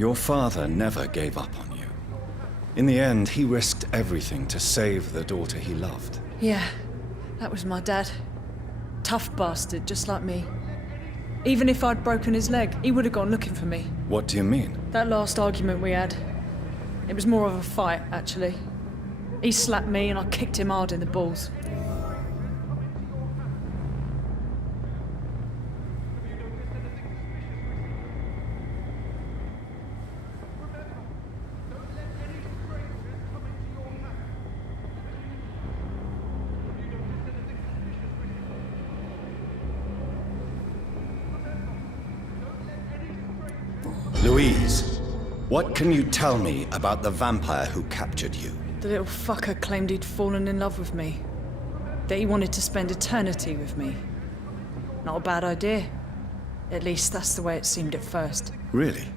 Your father never gave up on you. In the end, he risked everything to save the daughter he loved. Yeah, that was my dad. Tough bastard, just like me. Even if I'd broken his leg, he would have gone looking for me. What do you mean? That last argument we had, it was more of a fight, actually. He slapped me and I kicked him hard in the balls. Louise, what can you tell me about the vampire who captured you? The little fucker claimed he'd fallen in love with me. That he wanted to spend eternity with me. Not a bad idea. At least that's the way it seemed at first. Really?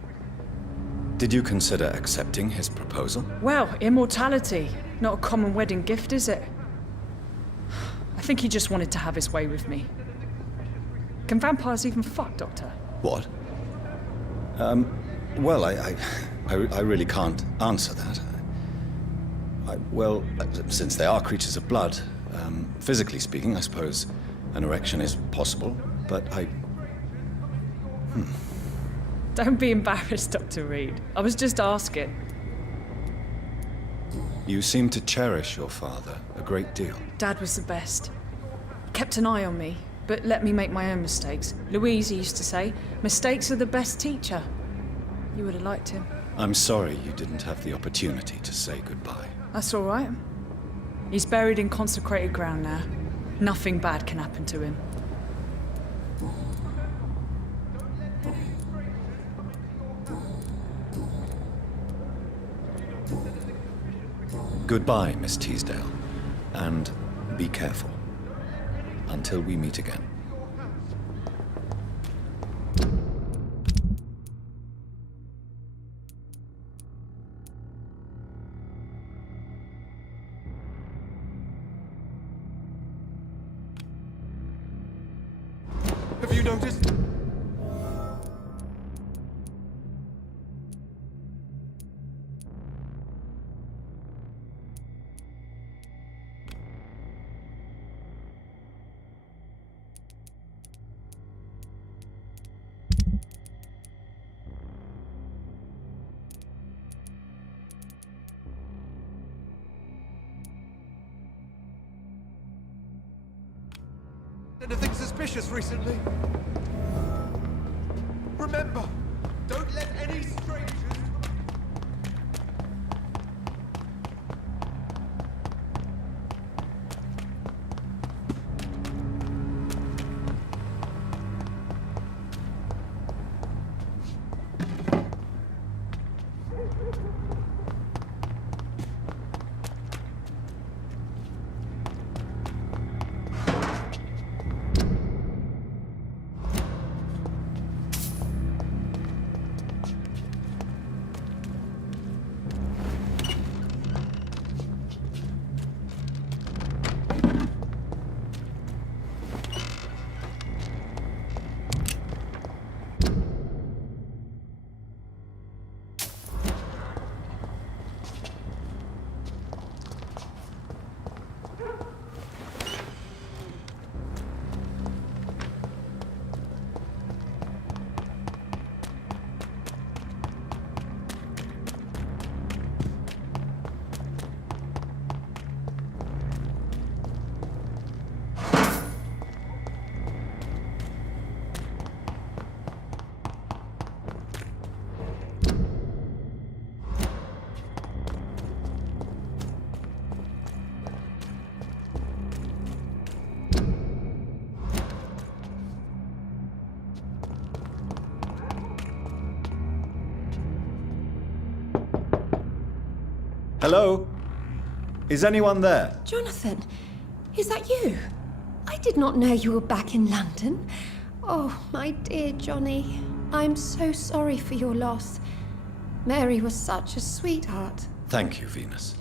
Did you consider accepting his proposal? Well, immortality. Not a common wedding gift, is it? I think he just wanted to have his way with me. Can vampires even fuck, Doctor? What? Well, I really can't answer that. Well, since they are creatures of blood, physically speaking, I suppose an erection is possible, but Don't be embarrassed, Dr. Reed. I was just asking. You seem to cherish your father a great deal. Dad was the best. Kept an eye on me, but let me make my own mistakes. Louise used to say, mistakes are the best teacher. You would have liked him. I'm sorry you didn't have the opportunity to say goodbye. That's all right. He's buried in consecrated ground now. Nothing bad can happen to him. Goodbye, Miss Teasdale, and be careful. Until we meet again. Have you noticed? Anything suspicious recently? Remember, don't let any strangers... Hello? Is anyone there? Jonathan, is that you? I did not know you were back in London. Oh, my dear Johnny, I'm so sorry for your loss. Mary was such a sweetheart. Thank you, Venus.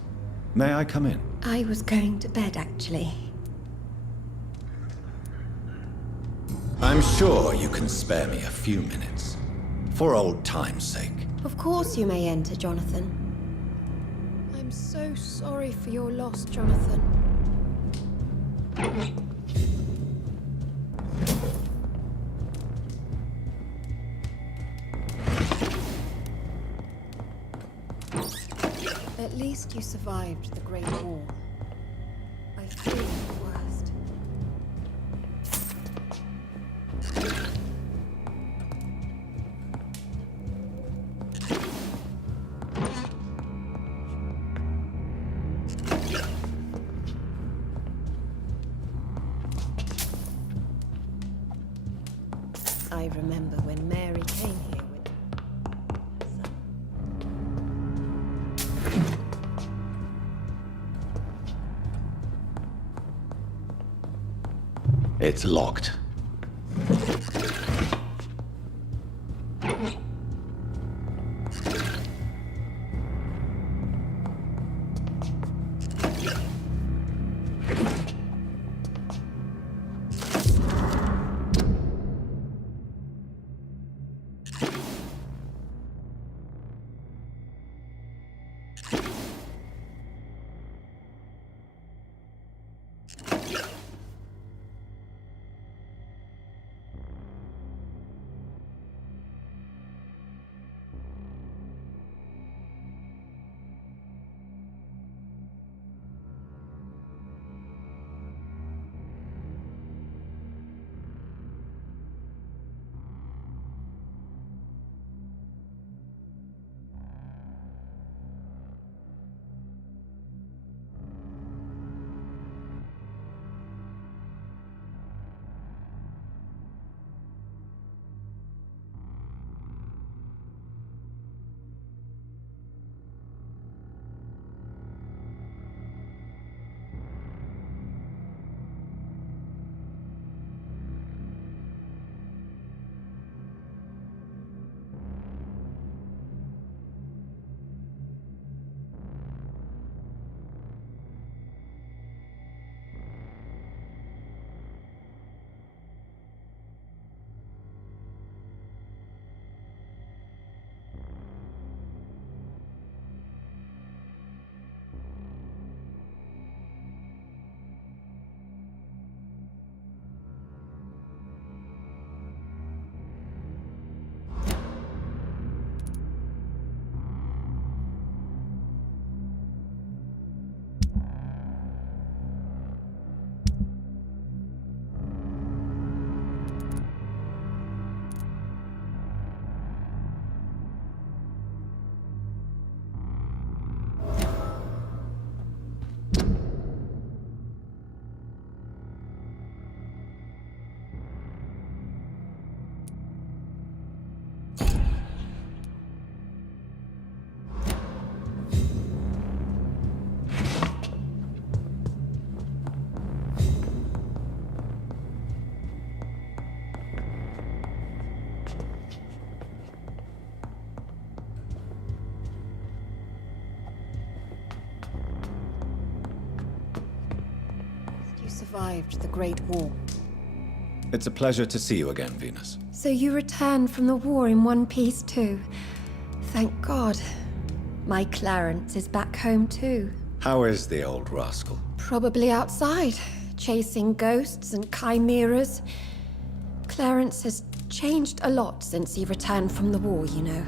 May I come in? I was going to bed, actually. I'm sure you can spare me a few minutes. For old time's sake. Of course you may enter, Jonathan. I'm so sorry for your loss, Jonathan. At least you survived the Great War. I feared the worst. I remember when Mary came here with... It's locked. Survived the Great War. It's a pleasure to see you again, Venus. So you returned from the war in one piece too. Thank God. My Clarence is back home too. How is the old rascal? Probably outside, chasing ghosts and chimeras. Clarence has changed a lot since he returned from the war, you know.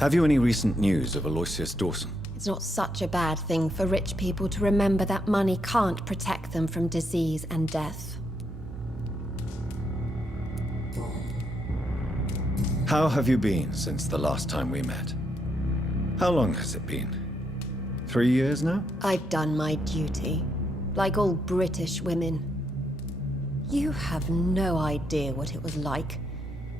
Have you any recent news of Aloysius Dawson? It's not such a bad thing for rich people to remember that money can't protect them from disease and death. How have you been since the last time we met? How long has it been? 3 years now? I've done my duty, like all British women. You have no idea what it was like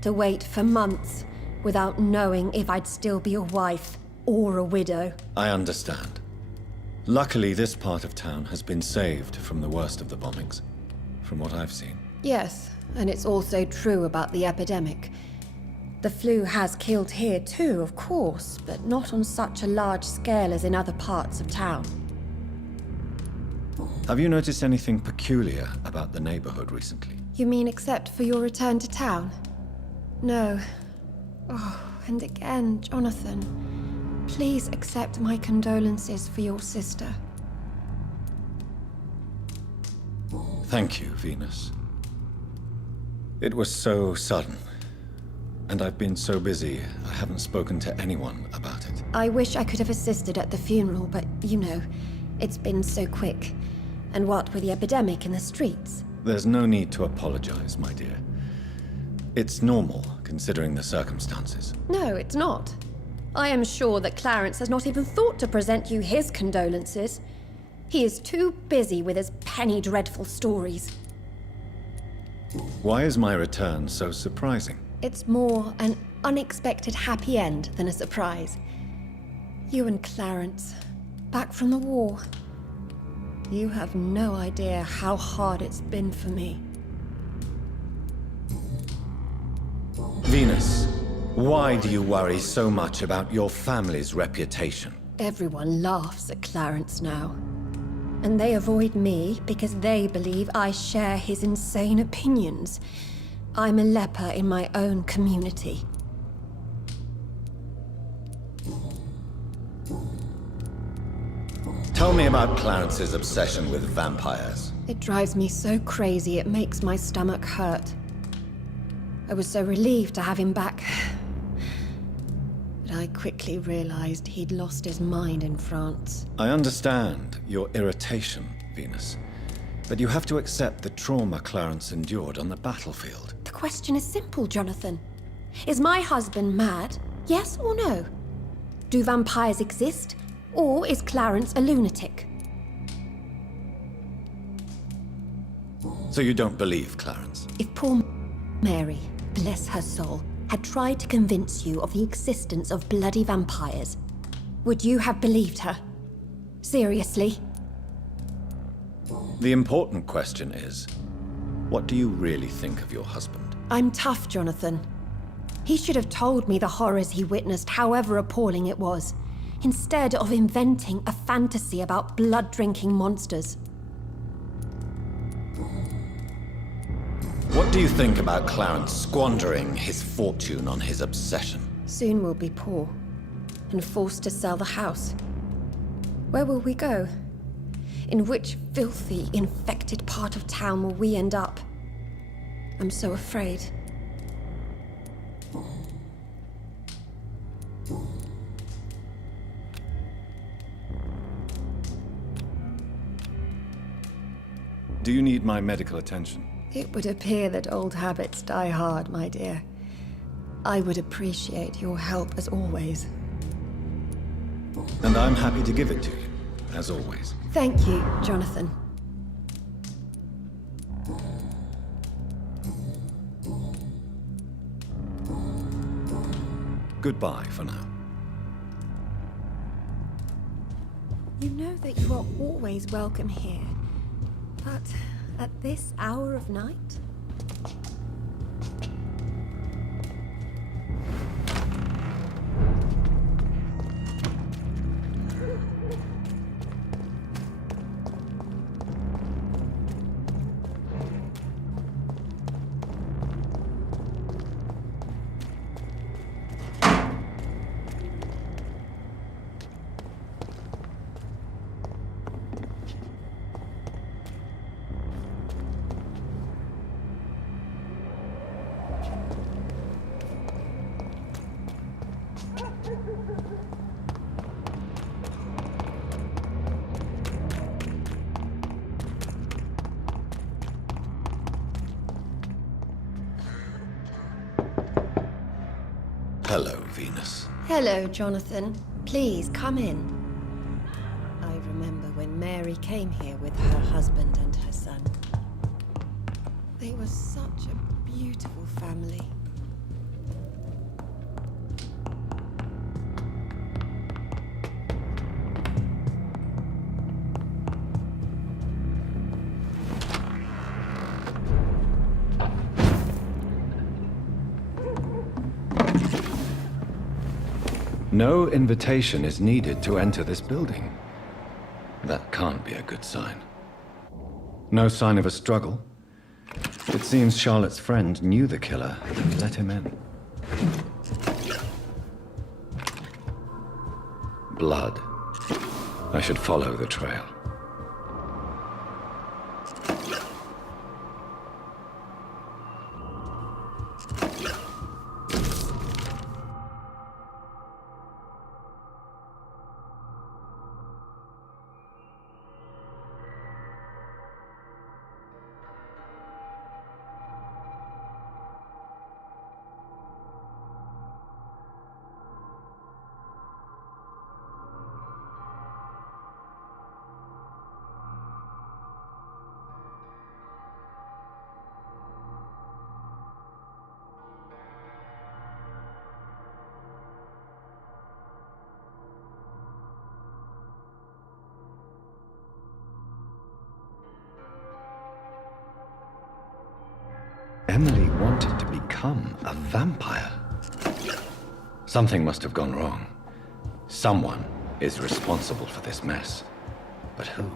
to wait for months without knowing if I'd still be a wife or a widow. I understand. Luckily, this part of town has been saved from the worst of the bombings, from what I've seen. Yes, and it's also true about the epidemic. The flu has killed here too, of course, but not on such a large scale as in other parts of town. Have you noticed anything peculiar about the neighborhood recently? You mean except for your return to town? No. Oh, and again, Jonathan. Please accept my condolences for your sister. Thank you, Venus. It was so sudden. And I've been so busy, I haven't spoken to anyone about it. I wish I could have assisted at the funeral, but you know, it's been so quick. And what with the epidemic in the streets? There's no need to apologize, my dear. It's normal, considering the circumstances. No, it's not. I am sure that Clarence has not even thought to present you his condolences. He is too busy with his penny dreadful stories. Why is my return so surprising? It's more an unexpected happy end than a surprise. You and Clarence, back from the war. You have no idea how hard it's been for me. Venus, why do you worry so much about your family's reputation? Everyone laughs at Clarence now. And they avoid me because they believe I share his insane opinions. I'm a leper in my own community. Tell me about Clarence's obsession with vampires. It drives me so crazy it makes my stomach hurt. I was so relieved to have him back. But I quickly realized he'd lost his mind in France. I understand your irritation, Venus. But you have to accept the trauma Clarence endured on the battlefield. The question is simple, Jonathan. Is my husband mad? Yes or no? Do vampires exist? Or is Clarence a lunatic? So you don't believe Clarence? If poor Mary, bless her soul, had tried to convince you of the existence of bloody vampires, would you have believed her? Seriously? The important question is, what do you really think of your husband? I'm tough, Jonathan. He should have told me the horrors he witnessed, however appalling it was, instead of inventing a fantasy about blood-drinking monsters. What do you think about Clarence squandering his fortune on his obsession? Soon we'll be poor, and forced to sell the house. Where will we go? In which filthy, infected part of town will we end up? I'm so afraid. Do you need my medical attention? It would appear that old habits die hard, my dear. I would appreciate your help as always. And I'm happy to give it to you, as always. Thank you, Jonathan. Goodbye for now. You know that you are always welcome here. But at this hour of night? Hello, Venus. Hello, Jonathan. Please, come in. I remember when Mary came here with her husband and her son. They were such a beautiful family. No invitation is needed to enter this building. That can't be a good sign. No sign of a struggle. It seems Charlotte's friend knew the killer and let him in. Blood. I should follow the trail. Emily wanted to become a vampire. Something must have gone wrong. Someone is responsible for this mess. But who?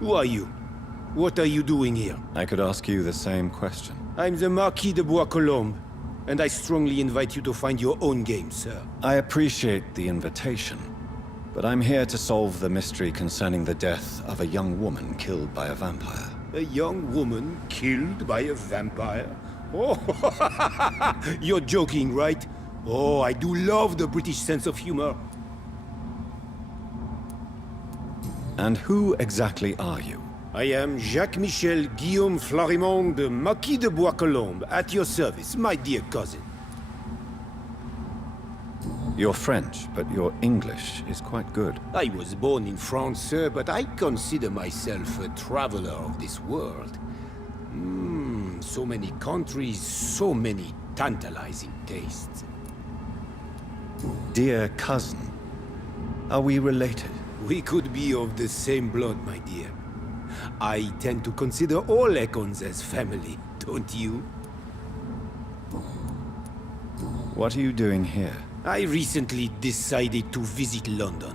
Who are you? What are you doing here? I could ask you the same question. I'm the Marquis de Bois-Colombes, and I strongly invite you to find your own game, sir. I appreciate the invitation, but I'm here to solve the mystery concerning the death of a young woman killed by a vampire. A young woman killed by a vampire? Oh, you're joking, right? Oh, I do love the British sense of humor. And who exactly are you? I am Jacques-Michel Guillaume Florimond de Marquis de Bois-Colombes, at your service, my dear cousin. You're French, but your English is quite good. I was born in France, sir, but I consider myself a traveler of this world. So many countries, so many tantalizing tastes. Dear cousin, are we related? We could be of the same blood, my dear. I tend to consider all Econs as family, don't you? What are you doing here? I recently decided to visit London.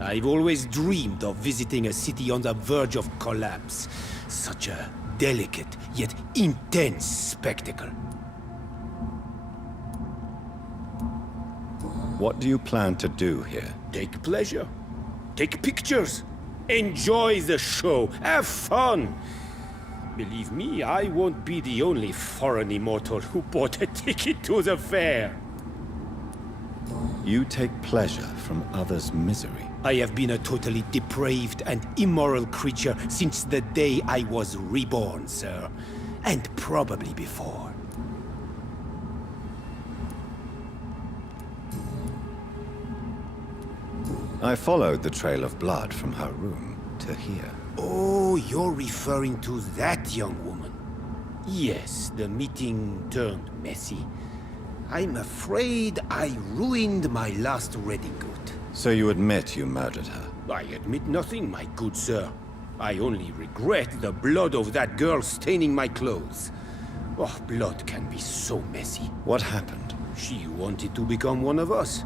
I've always dreamed of visiting a city on the verge of collapse. Such a delicate, yet intense spectacle. What do you plan to do here? Take pleasure. Take pictures. Enjoy the show. Have fun. Believe me, I won't be the only foreign immortal who bought a ticket to the fair. You take pleasure from others' misery. I have been a totally depraved and immoral creature since the day I was reborn, sir. And probably before. I followed the trail of blood from her room to here. Oh, you're referring to that young woman. Yes, the meeting turned messy. I'm afraid I ruined my last redingote. So you admit you murdered her? I admit nothing, my good sir. I only regret the blood of that girl staining my clothes. Oh, blood can be so messy. What happened? She wanted to become one of us.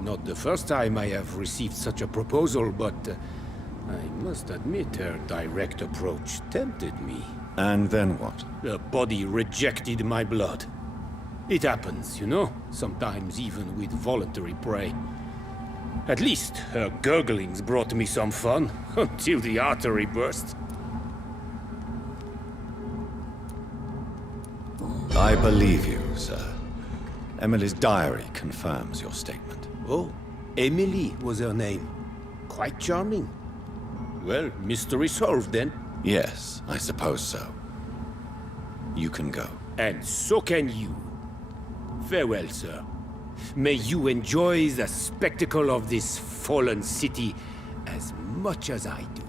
Not the first time I have received such a proposal, but I must admit her direct approach tempted me. And then what? The body rejected my blood. It happens, you know, sometimes even with voluntary prey. At least her gurglings brought me some fun, until the artery burst. I believe you, sir. Emily's diary confirms your statement. Oh, Emily was her name. Quite charming. Well, mystery solved then. Yes, I suppose so. You can go. And so can you. Farewell, sir. May you enjoy the spectacle of this fallen city as much as I do.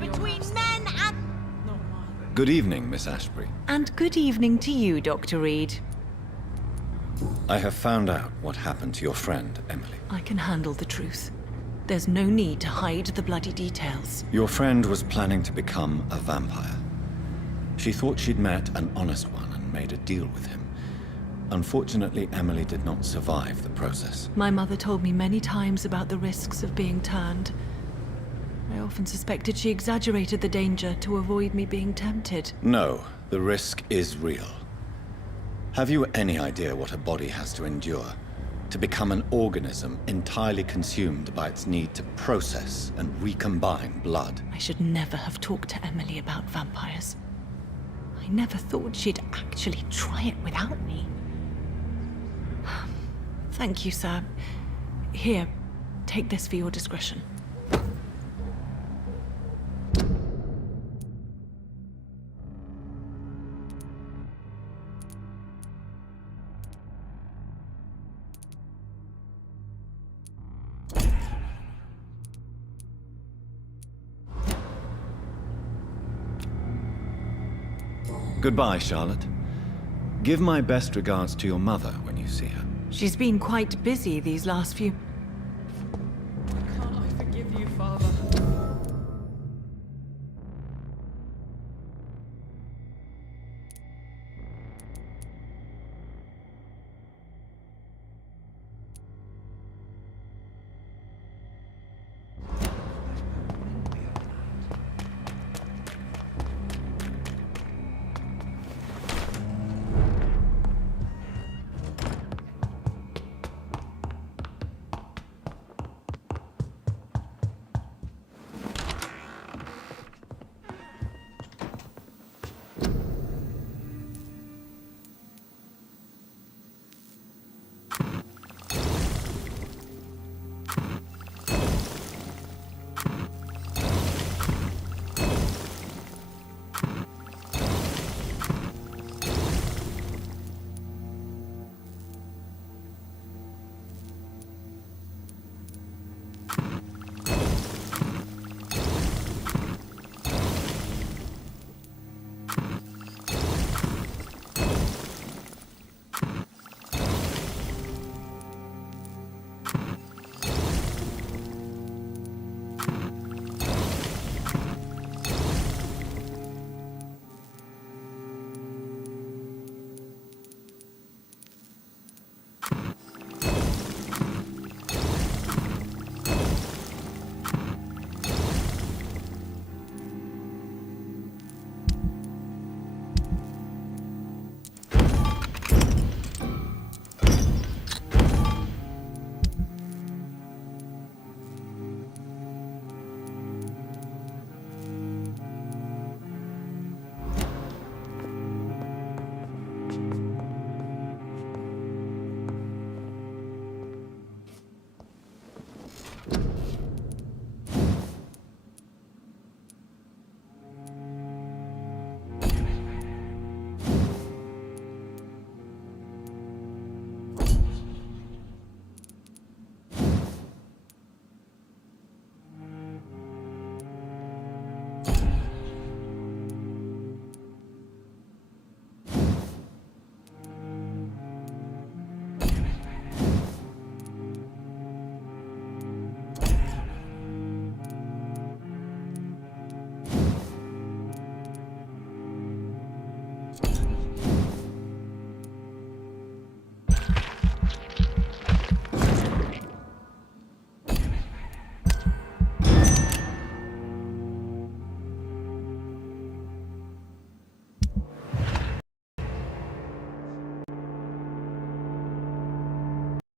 Between men and... Good evening, Miss Ashbury. And good evening to you, Dr. Reed. I have found out what happened to your friend, Emily. I can handle the truth. There's no need to hide the bloody details. Your friend was planning to become a vampire. She thought she'd met an honest one and made a deal with him. Unfortunately, Emily did not survive the process. My mother told me many times about the risks of being turned. I often suspected she exaggerated the danger to avoid me being tempted. No, the risk is real. Have you any idea what a body has to endure? To become an organism entirely consumed by its need to process and recombine blood? I should never have talked to Emily about vampires. I never thought she'd actually try it without me. Thank you, sir. Here, take this for your discretion. Goodbye, Charlotte. Give my best regards to your mother when you see her. She's been quite busy these last few...